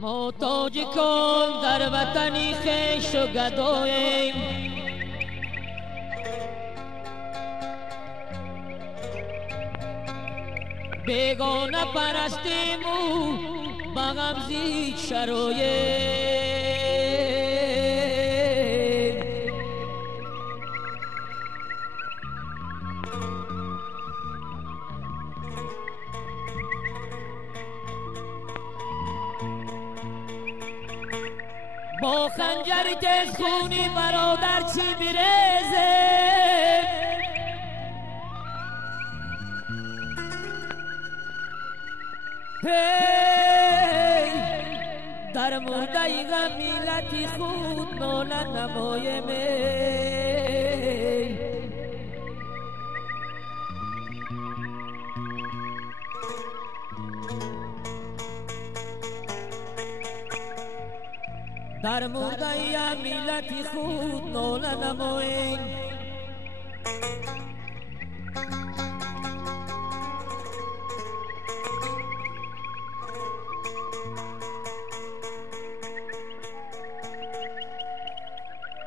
محتاج کن در وطنی خویش و گداییم، بیگانه پرستیم و بغم زید شراییم. با خنجری تیز خونی برادر چی بیریزه، در مرده غمیلتی خود ناله نمایم. در مرده غمیلتی خود ناله نمایم.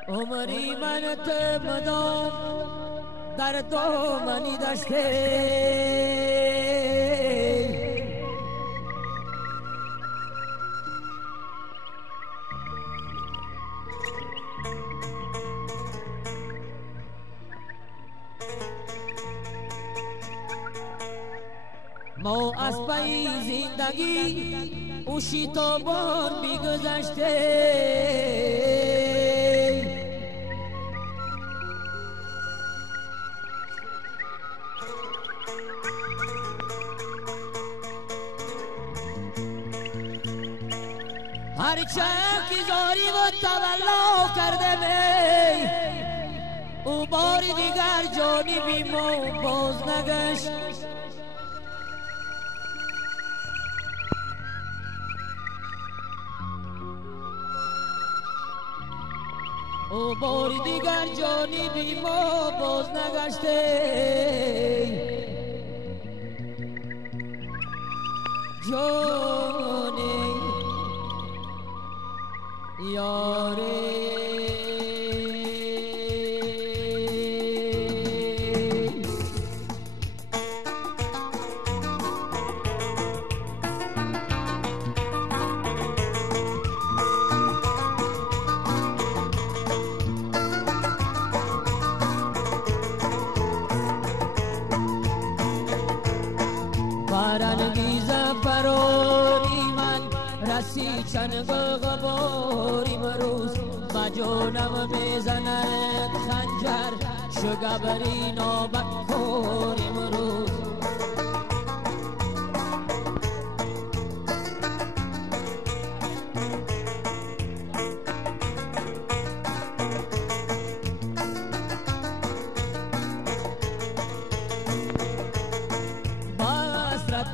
عمری منت مدام در دامنی داشته، ما از پای زندگی او شتابان میگذشته. هرچه که زاری و تولا کرده می، او بار دیگر جانبی ما باز نگشت. او بار دیگر جانبی ما باز نگشته. جانی یاری برانگیز فراری من رسی چند غباری مروز بجانم میزند خنجر شگبری نابک خوری مروز.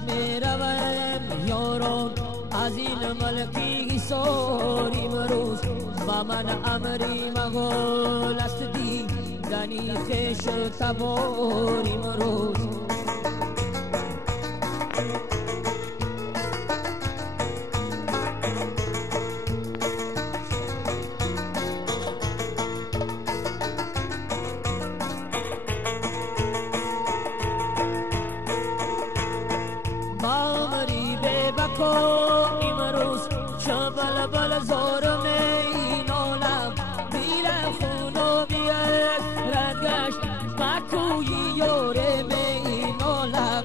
میروم یاران از این ملکی ساری مروز، با من امری مغول است دیدنی خویش تباری مروز. امروز شبل بل زارم این عالم بیرم خونو بیاد رنگش بکوی یارم این عالم.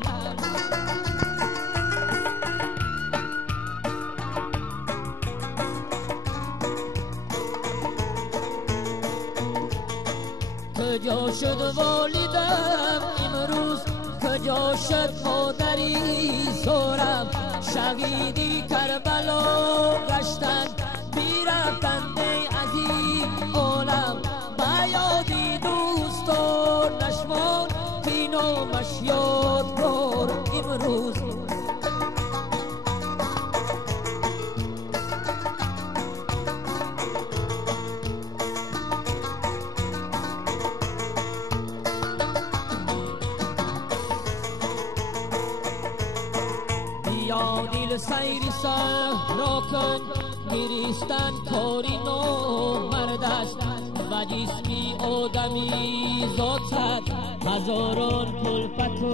کجا شد والدم امروز، کجا شد مادری زورم، شهیدی کربلا گشتن بیرفتند از این عالم. با یادی دوستان نشمان که نامش یاد کن امروز. بیا دل سیری صحرا کن گریستن کاری نو مرد است و جسمی آدمی ذات هزاران کلفت و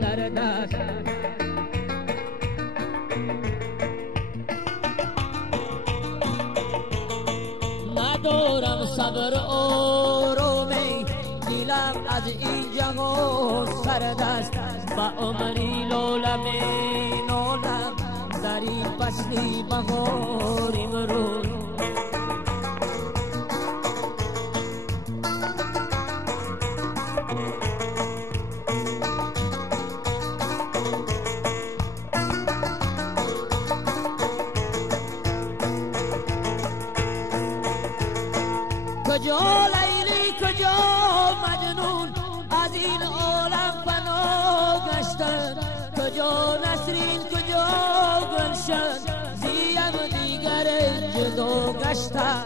درد است ندارم صبر آرامی دلم از این جهان سرد است و عمری لالمی نالم در این فصلی بهار امروز کجا لیلی کجا مجنون از این عالم فنا گشتن کجا نسرین کجا گلشن زیم دیگر جدا گشتن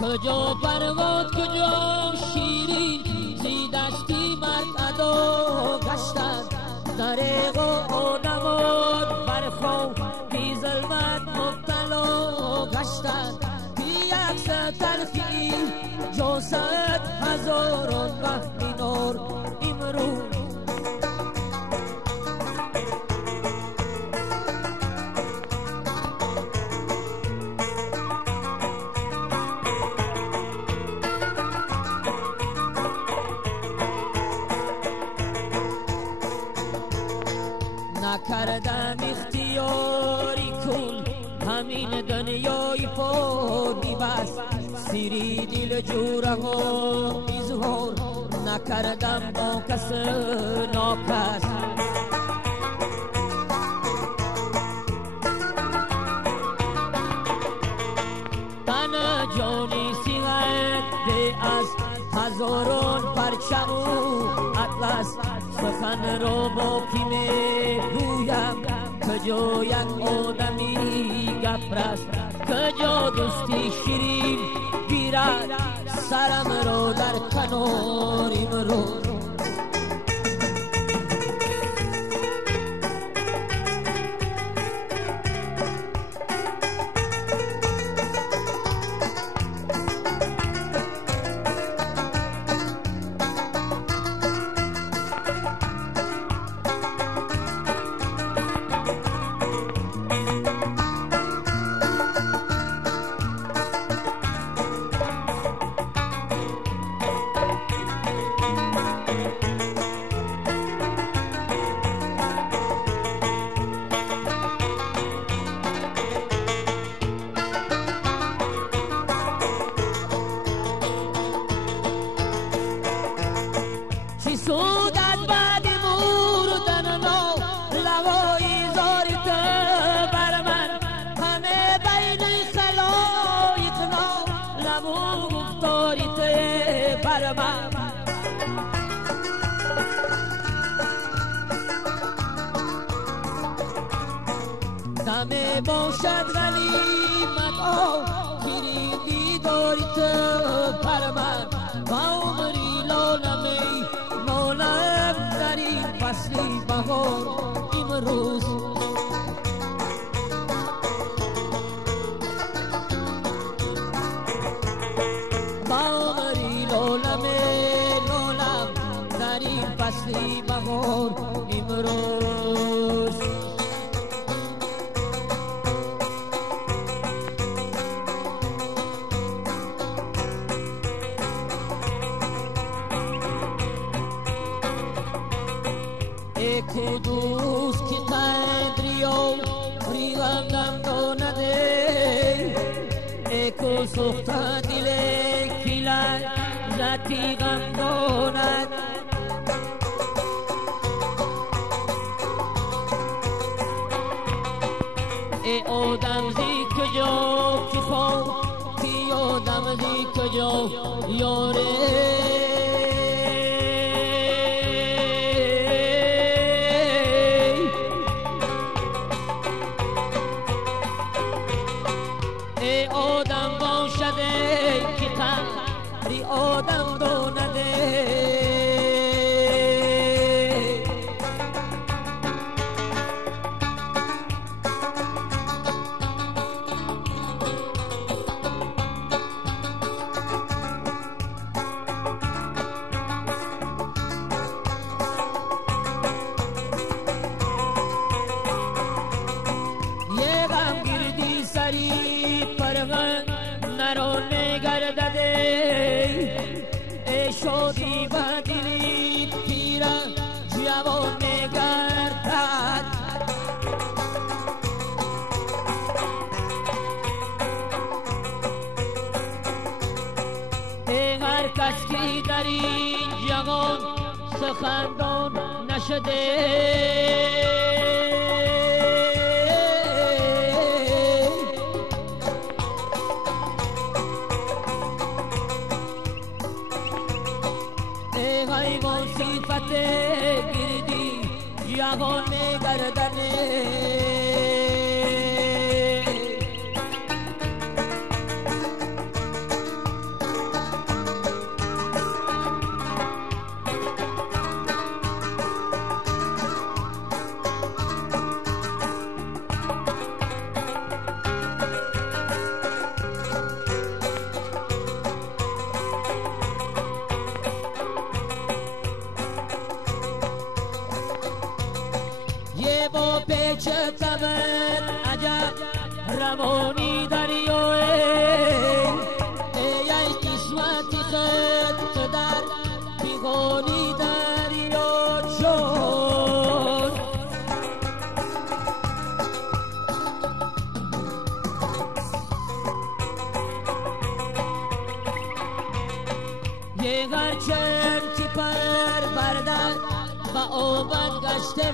کجا پرواد کجا شیرین زی دستی مرد ادا گشتن دریغ و آدمان برخو بی ظلمت مبتلا گشتن بی یک تلخی جوست هزاران وقتی نور امروز نکردم اختیاری کن همین دنیای پانی بس سیری دل جوره ها اظهار نکردم با کس ناکس تن جانی سیغت ده از هزاران پرچم و اطلس سخن رو با کی میگویم کجا یک آدمی گپرست کجا دوستی شیرین گیرد سرم رو در کنار امروز سودت بعد موردن نو لوای زارت بر من همه بین خلایق نو لبو گفتاریت بر من دمه باشد غنیمت گیری دیداریت بر من و عمری لالمی مولم در این فصلی بهار امروز با عمری لالم در این فصلی بهار امروز کو دوست کی قدری و ریغم دم دانده اکو سخت دل کلن ذاتی غم داند ای آدم زی کجا کی خو کی آدم زی کجا یاره آدم باشده که تن آدم دو نده کس کی در این جهان سخندان نشده ای حیوان صفت گردی جهان گردنه یه با پیچ تمن عجب روانی دریوه ای قسمتی خط در بیغانی دریا شد یه هرچند که پر بردن با آباد گشته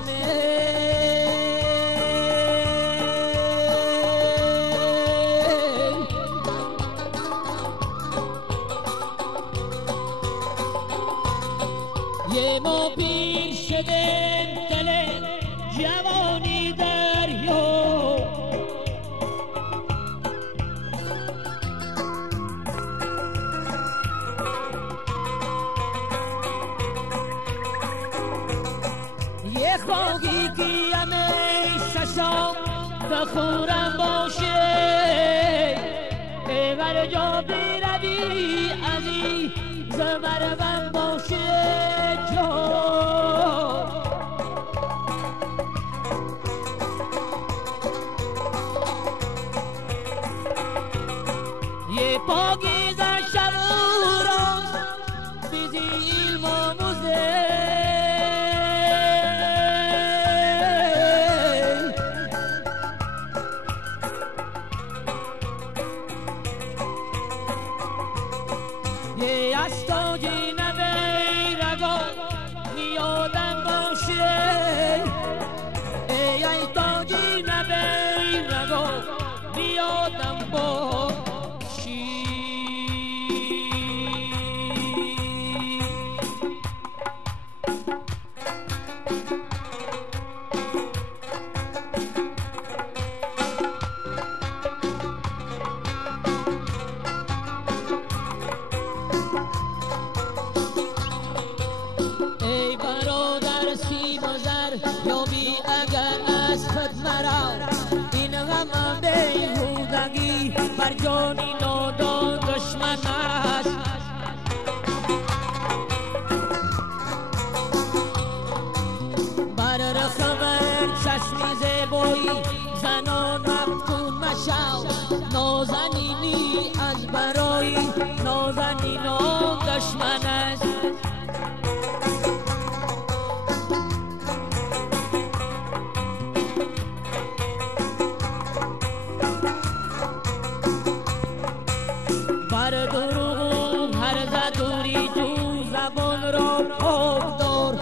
یه ما پیر شدیم دل جوانی دریا یه خواهی که همیشه شام بخورم باشه هر جا بروی عزیز زمرم باشه جا یه پاکیزه شب و روز بیزی علم آموزه یه استاجی نمیرگان نیادم باشه ای تاجی نمیرگان نیادم باشی یابی اگر از خود مرا این غم بیهودگی بر جانی نادان دشمن است بر رخم چشمی زیبایی زنان مفتون مشو نازنینی از برای نازنینان دشمن است بر دروغ هر زدوری تو زبان را پاک دار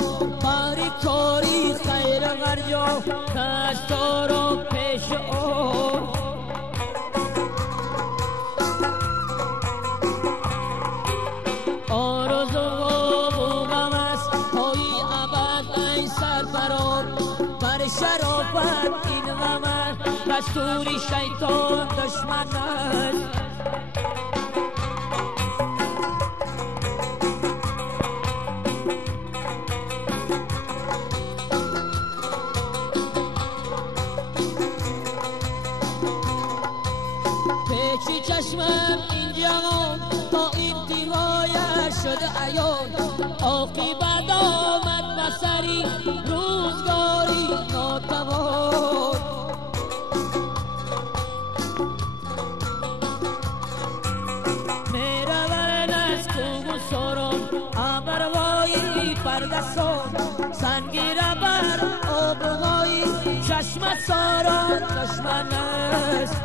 باری کاری خیر غرجا دستا را پیش آر آرزو و غم است پای ابد ای سرفرار بر شرافت این غم است دستوری شیطان دشمن است پیچی چشمم این جهان تا انتهایش شده عیان عاقبت آمد بسری روزگاری ناتوان میروند از کوه و سران ابروهای پردسان سنگیره بر آبهای چشم ساران دشمن است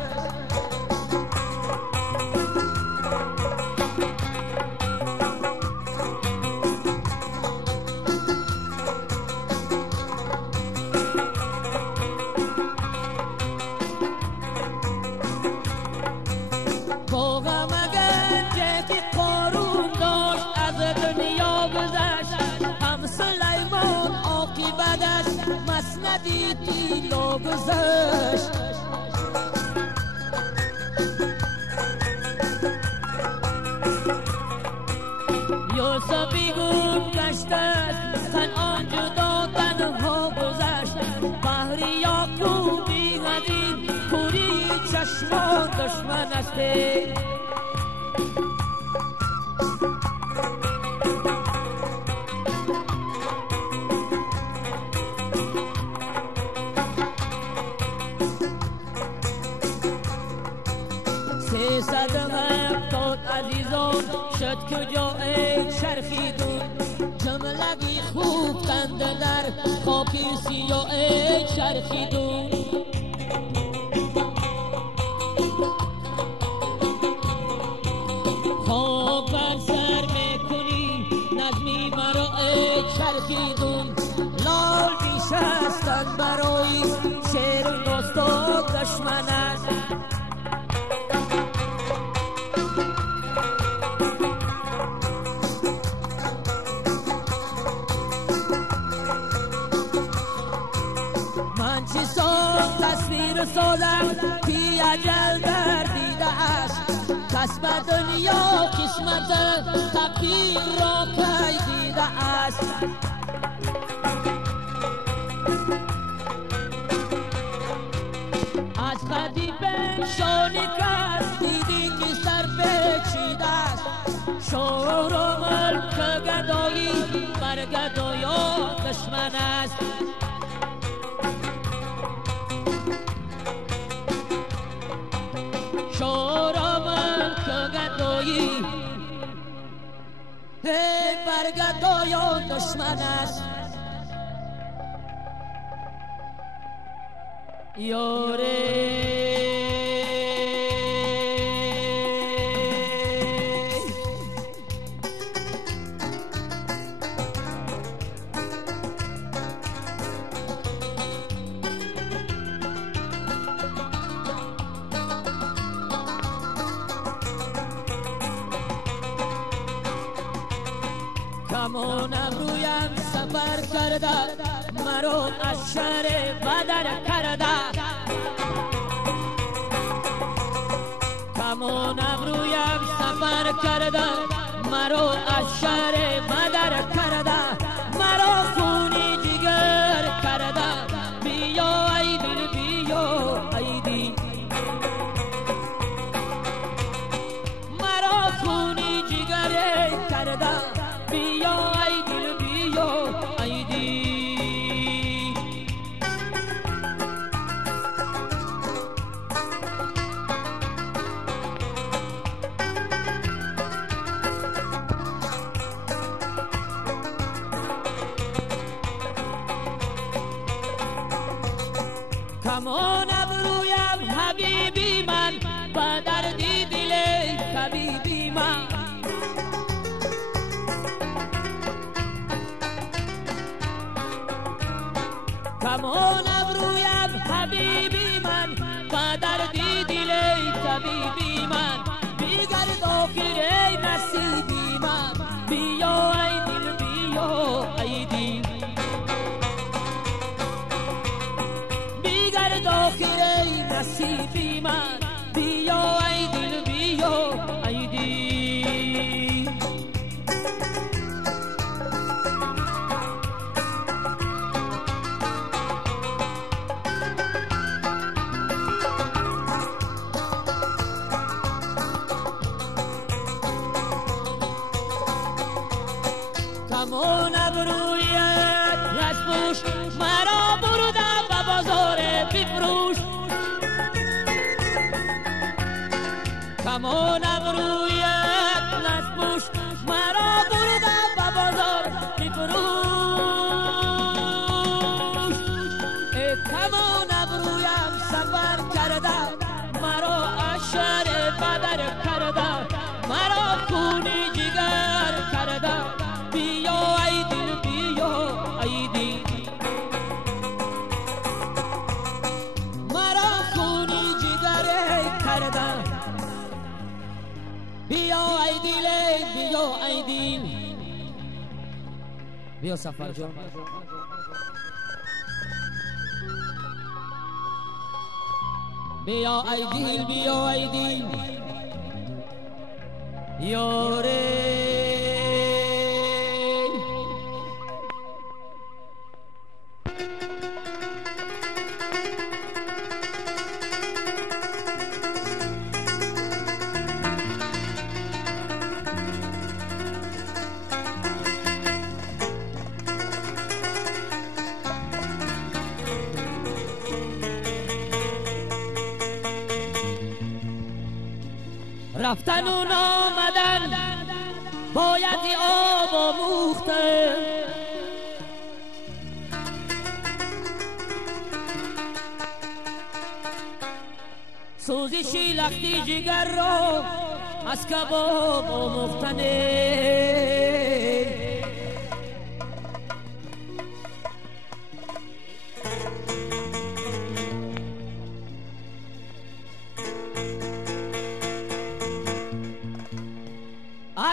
ندیدی لو گذشت یوسفی گفت گشت است کنعان جدا تنها گذشت بحری یعقوبی ندید کوری چشمان دشمن است سیصد هفتاد عزیزان شد کجای چرخیدون جملگی خوب کنده در خاکی سیاه چرخیدون خواب بر سر میکنی نظمی مرا چرخیدون لال بیشستن برای شعر دوستا دشمن است من چی تصویر سازم که اجل در دیده است کسب دنیا قسمت تقدیر را کی دیده است از قدیم شانی کس دیدی که سر پیچیده است شور و ملک گدایی بر گدایا دشمن است برگدایا دشمن است یاره کمان ابرویم سفر کرده مرا از شهر بدر کرده کمان ابرویم سفر کرده مرا از شهر بدر کرده مرا خونی جگر کرده بیا ای دل بیا ای دل مرا خونی جگر کرده بیا ای دل بیا ای دل کمان ابرویم حبیبی من با دردی دل طبیبی من کمان ابرویم حبیبی من با دردی دل طبیبی من بیگر داخل نصیبی من بیا ای دل بیا ای دل بیگر داخل نصیبی من بیا ای دل بیا ای دل کمان ابرویت نسپوش مرا بردم و بازار بفروش کمان ابرویت نسپوش مرا بردم و بازار بفروش ای کمان ابرویم سفر کرده مرا از شهر بدر کرده مرا خونی جگر کرده بیا ای دل بیا ای دل مرا خونی جگر کرده بیا ای دل بیا ای دل بیا سفر جان بیا ای دیل بیا ای دیل یاره رفتن و نامدن بایدی آب و موخته سوزشی لختی جگر را از کباب و مختنه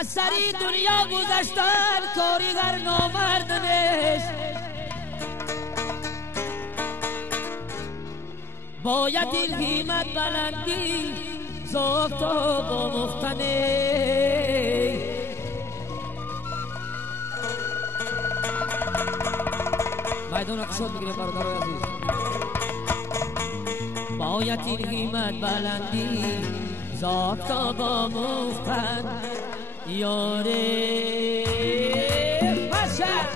از سری دنیا گذشتن کاریگر نامرد نیست باید این همت بلندی زافتاب و مختنه مایدون اکشون بگیره برادرای عزیز باید این همت بلندی زافتاب و مختن یاره باشد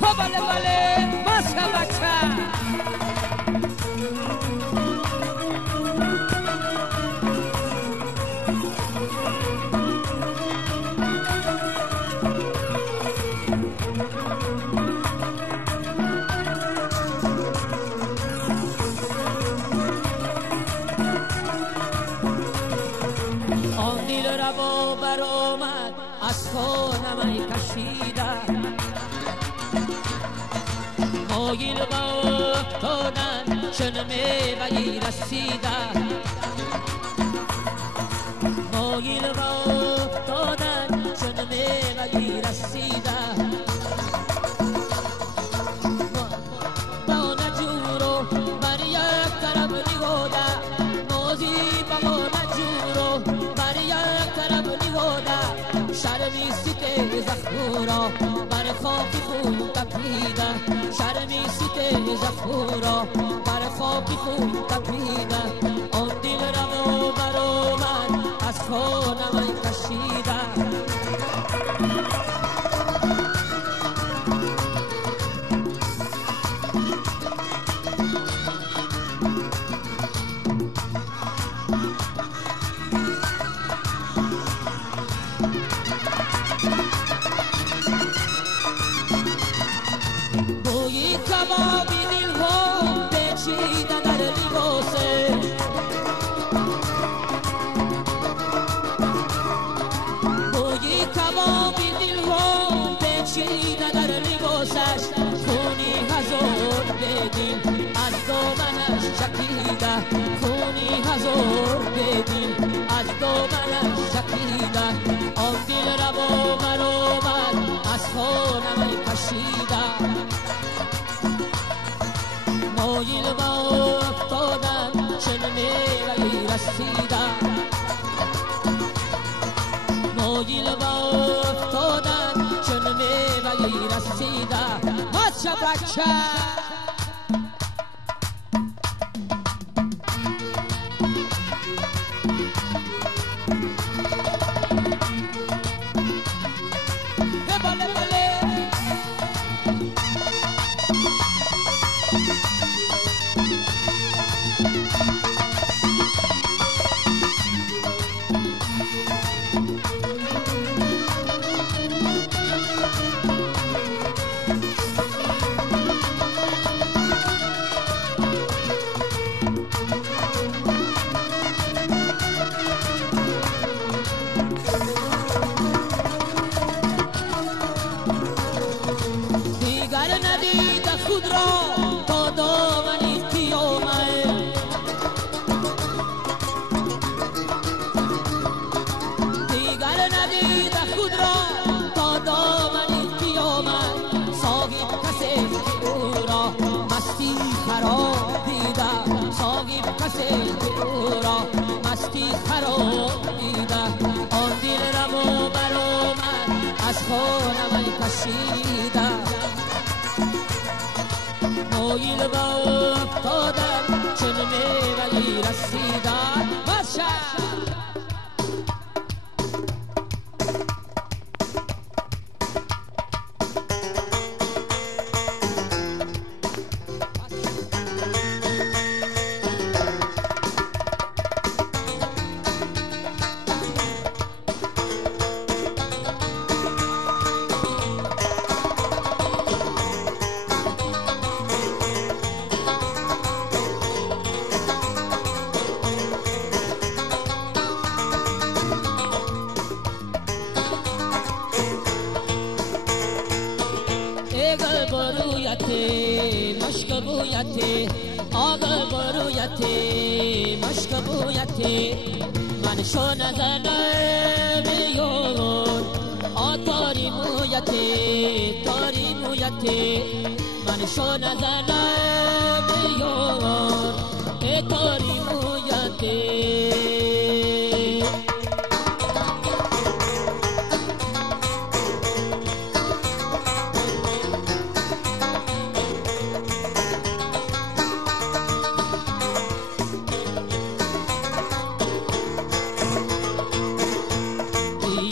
بله بله باشد بچه روا بر آمد از خانم کشیدن مایل با افتادن چون میوه‌ای رسیدن مایل با افتادن چون میوه‌ای رسیدن با نجورو بر یک طرف نگوده نازی با نجورو بر یک طرف نگوده شرمی سیته زخورا بر خاکی خون تپیده شرمی سیته زخورا بر خاکی خون تپیده آن دل رو بر آمد از خانم کشیده بوی کبابی دل ها پیچیده در لباسه بوی کبابی دل ها پیچیده در لباسش خونی هزار بدین از دامنش چکیده خونی هزار بدین از دامنش چکیده آن دل رو بر آمد از خانم کشیده مایل با افتادن چون میوه‌ای رسیدن مایل با افتادن چون میوه‌ای رسیدن بچه بچه ندید خود را تا دامن قیامت صاحب کسی او را مستی خراب دیده صاحب کسی او را مستی خراب دیده آن دل رمو برآمد از خانه کشیده مایل به افتادم چون میوه‌ای رسیدن باشد مشک بویتی آگل برویتی مشک بویتی من شو نزنه بیون آتاری مویتی من شو نزنه بیون تاری مویتی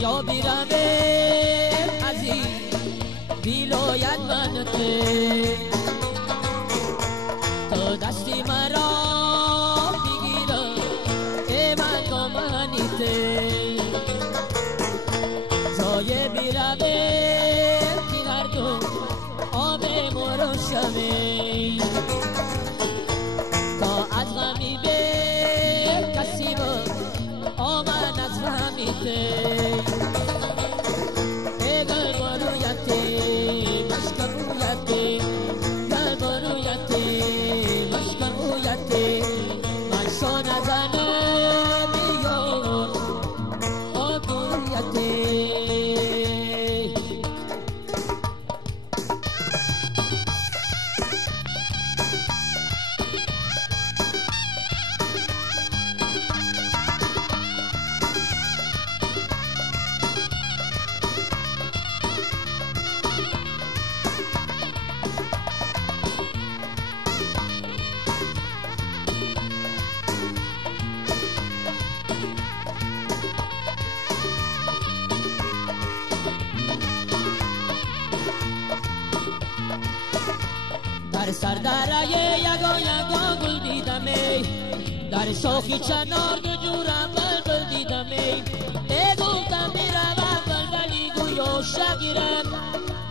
یا بیرم عزیز بیلویت منته تو دستی مرا بگیرم ای من گمانیته جای بیرم که هر دو آب مرو شوی تا از غمی به کسی با آمن از غمیته در سردرای یگا گل دیدمی در شاخی چنار دو جورم بلبل دیدمی گفتم میروم بلبلی گویا شگیرم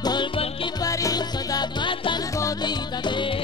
بلبل که پرید صدق من تنها دیدمی